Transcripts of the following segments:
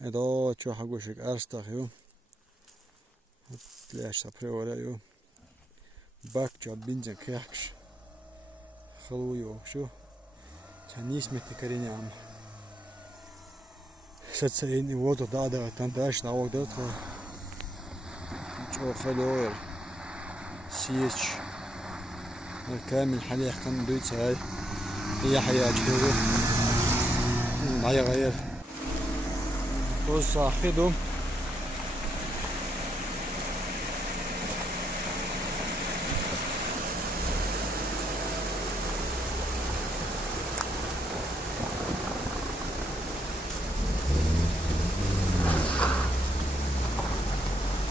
Edo čo hagušik arstach Tleaš sa preorajú. Bak čo binzen kjakš. Halujú šo. Ča nismeti kariňam. Sad se i vodu dada tam daš na ovog dotka. Čo halujer. Sijeć. الكامل حاليا كان دويت هاي هي حياة كده معايا غير بص اخدهم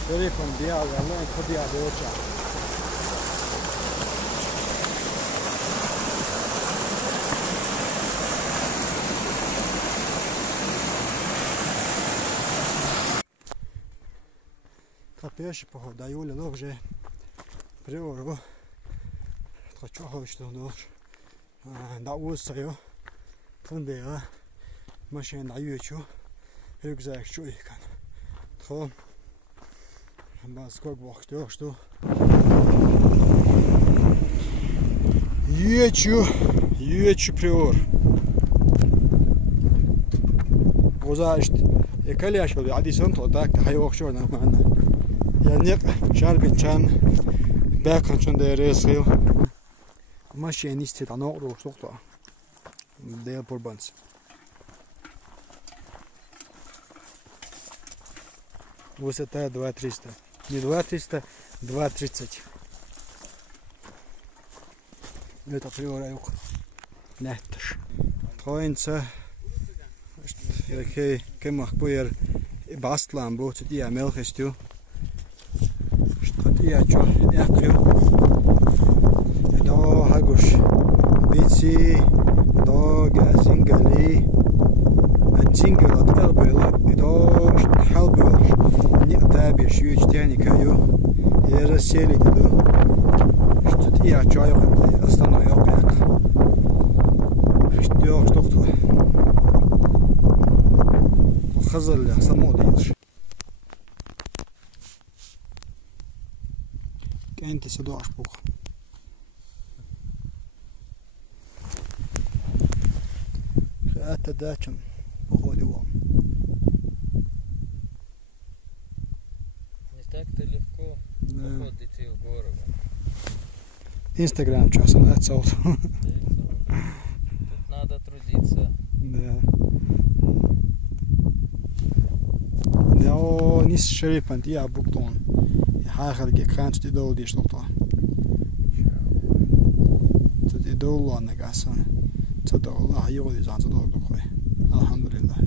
شريفهم بيها والله كبيها بوجع Пеши похода Юля вже приору. Хочу хоче нож. На усрю. Фундера. Машина ючу. Рюкзак чуйкан. То бас как вахтё что. Ючу приор. Озашт. Екаляшо адисон то так хайвахшо нормально. Yani şarbin çan bakın çönde resel машин истит оно что del porbanс высота 2300 не 2300 230 это приораюк неттш троинца окей кемах поер бастлан бот я мелхестю Я чё, я крю. До хагуш. Бици, до газингали. Антингал от элбела. До халбел. Не табиш, ючтяни каю. Я рассели деду. Что я чё, я остану я как. Что кто? Хазалля, само дидш. انت سدوش بوخ خاطر داچن بخودي وام Не так-то легко походить в гору. Инстаграм часом отцов. Тут надо трудиться. Да. Да, нис шерифант я буктон. Хахальги кранч die dol die stopt al. Tot die dol aan de gas aan. Tot Allah joh die aan tot ook gooi. Alhamdulillah.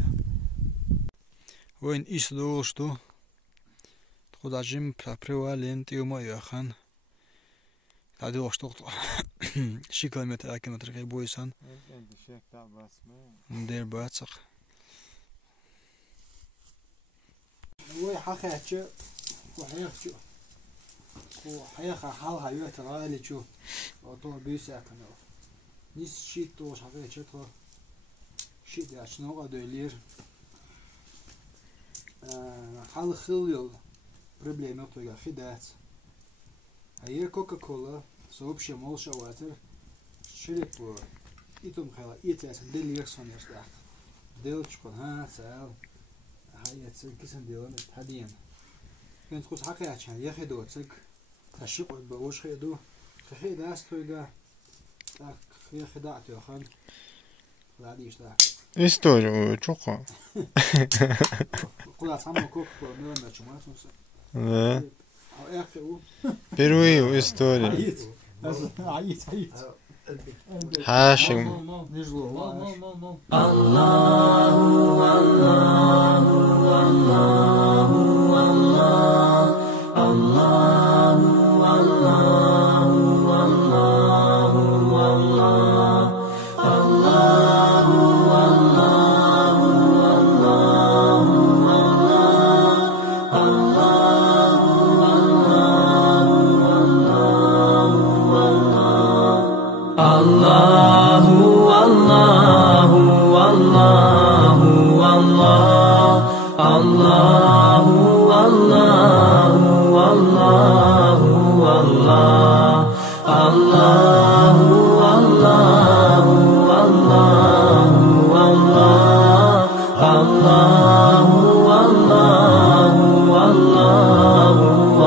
Woon is dol sto. Tot dat jim prevalent je mooi gaan. Dat dol stopt. 6 kilometer kei boysan. Der baatsak. Woy hakatje. وحيخشوا وحيخ حالها يتغالي شو وطول بيساكنه نيس شيت توش حقيقة شكله شيت عشان قدو يلير حال خليل проблема تويا خدات هي كوكا كولا صوب شمال شواتر شريبو إتوم خلا إتلاس دلير صنير ده دل شكون ها سال هاي تسكسن ديلان هديان كنت خود حقي عشان ياخدوا تسك تشق بوش خدوا خي داس تويدا так ياخدات يا خال غاديش ده историю чука куда самом кок на чума сумса да а эху впервые в истории عيط حاشم الله الله الله الله الله الله الله الله الله الله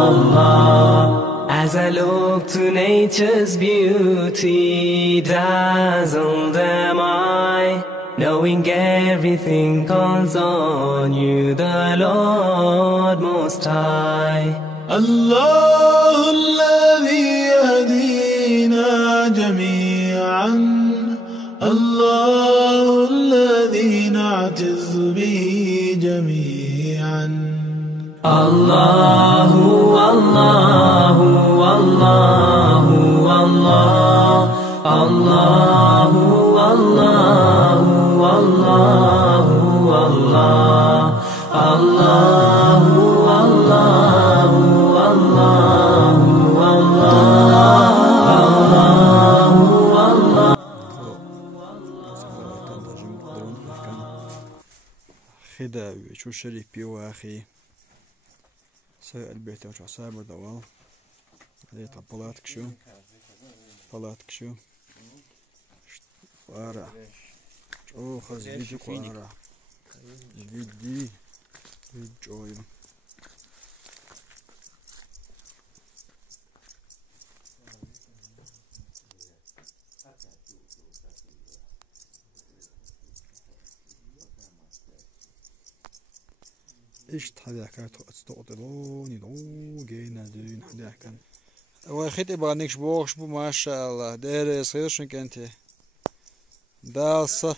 الله. As I look to nature's beauty, dazzled am I, knowing everything calls on you, the Lord Most High. الله الذي يهدينا جميعا، الله الذي نعتز به جميعا. الله الله الله الله الله الله الله الله الله خداوي شو شريف بيواخي سوي البيت وش عصابة دوال هذه طبلاتك شو طبلاتك شو وارا شو خز فيديو وارا فيدي فيديو إيش تحداك تستقطلوني لو جينا دين حداك واخد يبغى نكشبوخ شبو ما شاء الله دارس خير شنك أنت داصة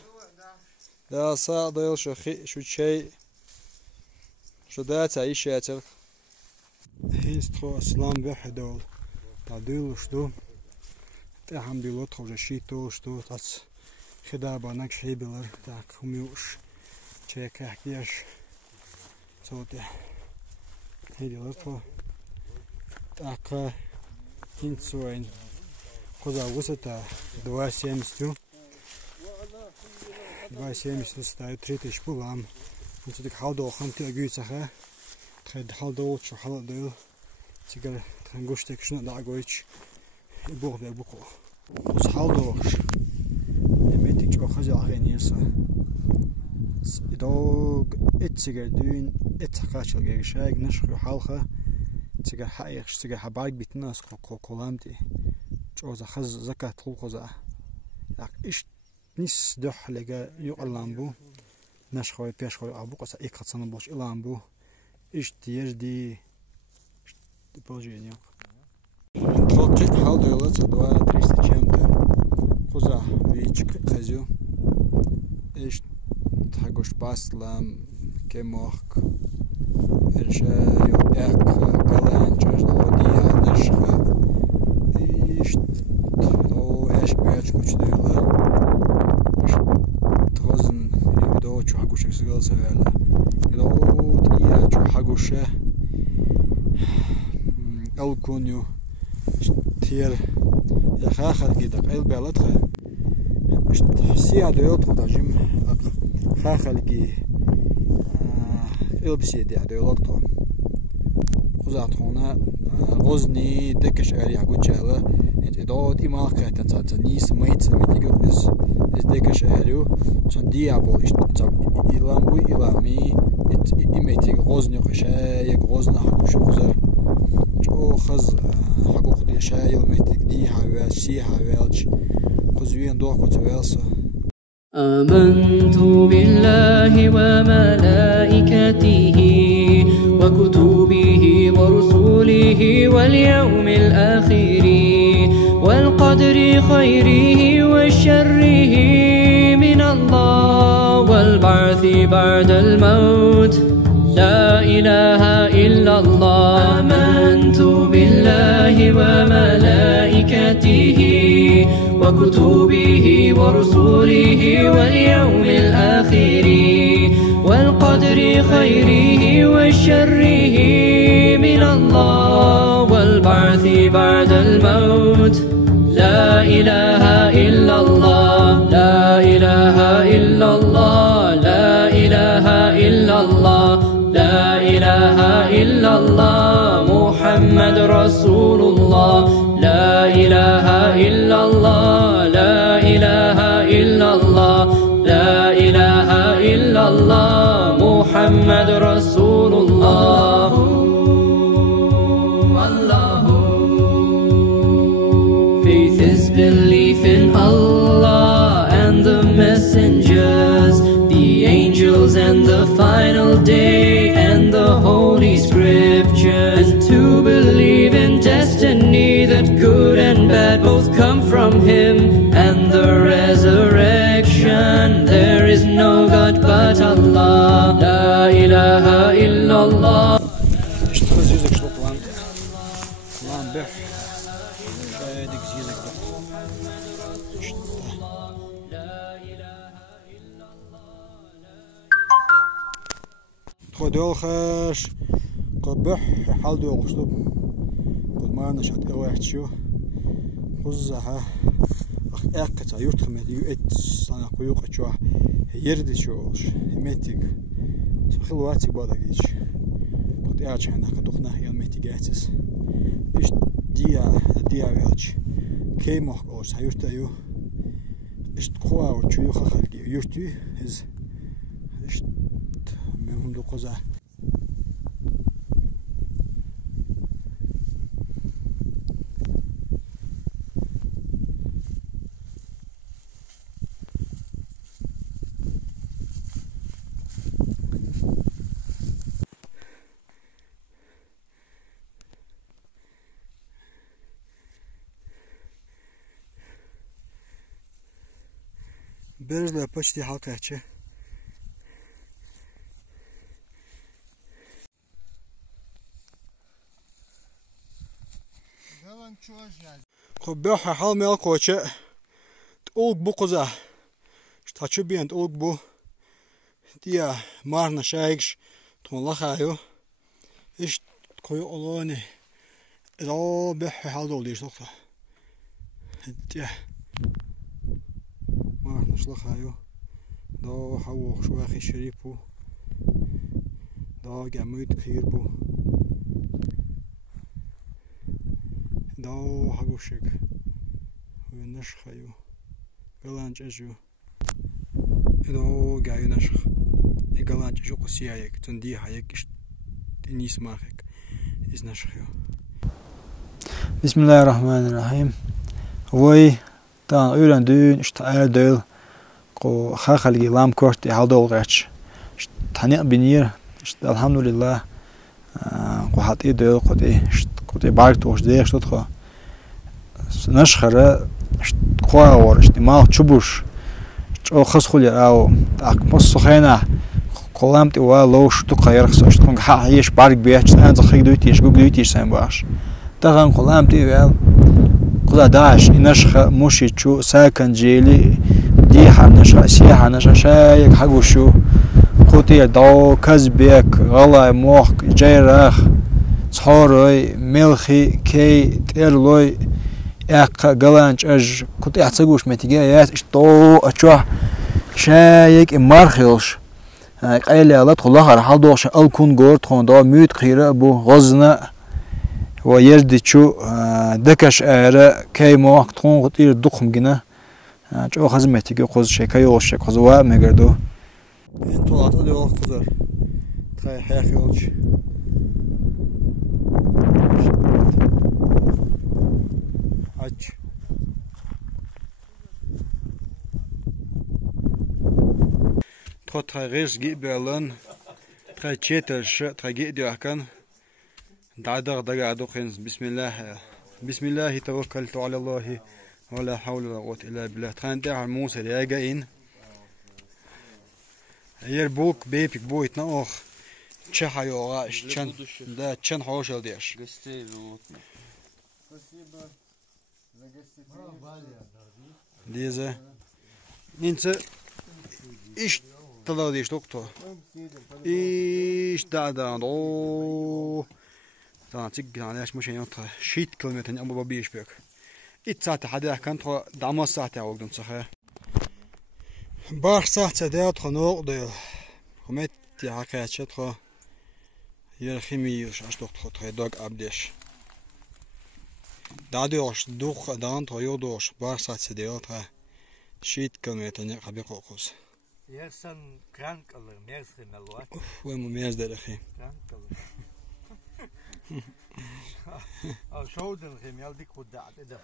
ضيل شو شيء شو دات عيش ياتر هيستخو أسلام بحدول تعديل شدو تحم بيلوت خوجة شيتو شدو تاس خدابة نكش هيبلر تاك هميوش شيك احكيش صوتي هيدي لطفة تاك هنسوين خوزا وسطا دوا سيمستو ستايو تريتش بولام ونسودك حالدو خمتي أجويتسخه تخيد حالدو شو حالة ديل تيجر تنقوشتك شنو داقويتش يبوغ بيبوكو وس حالدوش يميتك جو خزي عغينيسا دوغ اتسيجر دون اتساقاشل جير شاق نشخو حالخه تيجر حايخش تيجر حباق بيتناس كولامتي جوزا خز زكاة تلقوزا لك إيش نيس دوح لغا يقلامبو نشخوي بيشخوي أبوك أسا إيقات سنبوش إلامبو إيش تير دي بوجينيو توقيت حال دولة دوا تريست جامدة خوزا ويجك خزيو إيش تحقوش باسلام كموخك إرشا يوبيك قلان جوش دوديها نشخة إيش تو إيش بيش كوش دولة إيش تغزن يدو شو حقوشك سيغل سويلا يدو تقيا شو حقوشه الكونيو تير يا خاخلقي دق البلدخه سيا دولت تجم خاخلقي البسي دي دولتو خزات هنا غزني دكش اريا غوجاله ادود ايمال كاتن تاتنيس ميت متيجو از دكش اريو تون ديابول إلامبو إلامي إمتى غزني خشاية غزنا حكوش خزر جو خز حقوق دي شايل متى دي حوال شي حوالش خزوين دوخ وتوالس آمنت بالله وملائكته وكتبه ورسله واليوم الآخر والقدر خيره وشره من الله والبعث بعد الموت لا إله إلا الله آمنت بالله وملائكته وكتبه ورسله واليوم الآخر والقدر خيره وشره من الله والبعث بعد الموت لا إله إلا الله لا إله إلا الله لا إله إلا إلا الله لا إله إلا الله محمد رسول الله لا إله إلا الله لا إله إلا الله لا إله إلا الله محمد رسول الله Faith is belief in Allah and the messengers, the angels and the final day and the holy scriptures, and to believe in destiny that good and bad both come from Him, and the resurrection. There is no God but Allah. La ilaha illallah. خدوخش قبح حال دو غشتب قد ما نشأت أواحد شو خزها أكتا يرتخ مديو إت سنة قيوق شو يردي شوش ميتيك سخيل واتي بادا جيش قد أعش هنا قدوخنا يوم ميتيجاتس إيش ديا ويلش كي محقوش هيرتايو إيش تقوى وشيو خخالجي يرتوي هز إيش منهم دو قزا Бережно почти халкаче. خبّوها حال مال قوتشة تقولك بو قزا شتحشو بيان تقولك بو ديا مارنا شايكش تقول الله خايو إيش تقويو أولوني إذا بيح حال دول ديش نقطة ديا مارنا شلا خايو دا حووخ شواخي شريبو دا جمعيت كيربو دا حقوشك ونشخ أيو قلانج أجو إذا جاي نشخ قلانج أجو قصيايك تندي حيك تنيس ماخك إز نشخيو بسم الله الرحمن الرحيم وي تان أيران دون اشتعال دول قو خاخالجي لام كورت حال دول غاتش تانيق بنير الحمد لله قو حطي دول قطي بارك توش ديش تدخل نشخرة قوة ورش دماغ تشبوش أو خص خلي أو أقمص خينا قلامت ولوش تقير خصوش تكون حيش بارك بيش أنا زخيك دويتيش جو دويتيش سين باش تغن قلامت ويل قلا داعش نشخ مشي شو ساكن جيلي دي حنشخ سياح نشخ شايك حقوشو قطي داو كزبيك غلا موخ جيرخ صحوري ملخي كي تيرلوي أعقّا قلانج أج كنت أعتقوش متجايات إشتو أشوه شايك إمارخيلش قايل الله تخلّها راح دوش ألكون غور تخون دا ميت خيرة أبو غزنا ويردي شو دكش أرا كي موق تخون قطير دخم جنا شو خزمتي جو خز شيء كيوش خزوا مقردو انتو عطلي وقت خزر تخي حيخيلش تخي غيرش جي برلن تخي تشيترش تخي جي ديوكن دعدغ دقين بسم الله توكلت على الله ولا حول ولا قوة إلا بالله تخي ندعي موسى لياجين ير بوك بيبك بويت ناخ تشحا يوغا تشن دا تشن حوشل ديش Deze. Ninse. İş tadı diye doktor. İş da o. Tamam çık gane yaşmış yani ta şit kilometre ama bu bir iş büyük. İt saate hadi kan ta damas saate oldum saha. Baş saate de atxanıq da. Humet die Hackatschetro. Hier chemisch als doch drei Tag abdesh. Dadurch durch dann Toyodos Barsatz der Otra. Shit kilometer ne Rabikokos. Yersan krankalı mezgimelo. Hoe moet meer dergelijke? Krankalı. Al shouden gem yaldik kudat edaf.